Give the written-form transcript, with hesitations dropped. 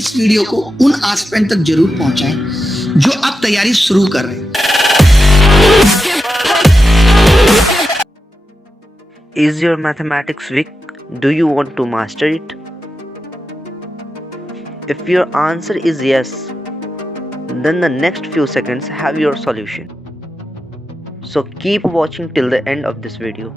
इस वीडियो को उन एस्पिरेंट तक जरूर पहुंचाएं जो अब तैयारी शुरू कर रहे हैं। Is your mathematics weak? Do you want to master it? If your answer is yes, then the next few seconds have your solution. So keep watching till the end of this video.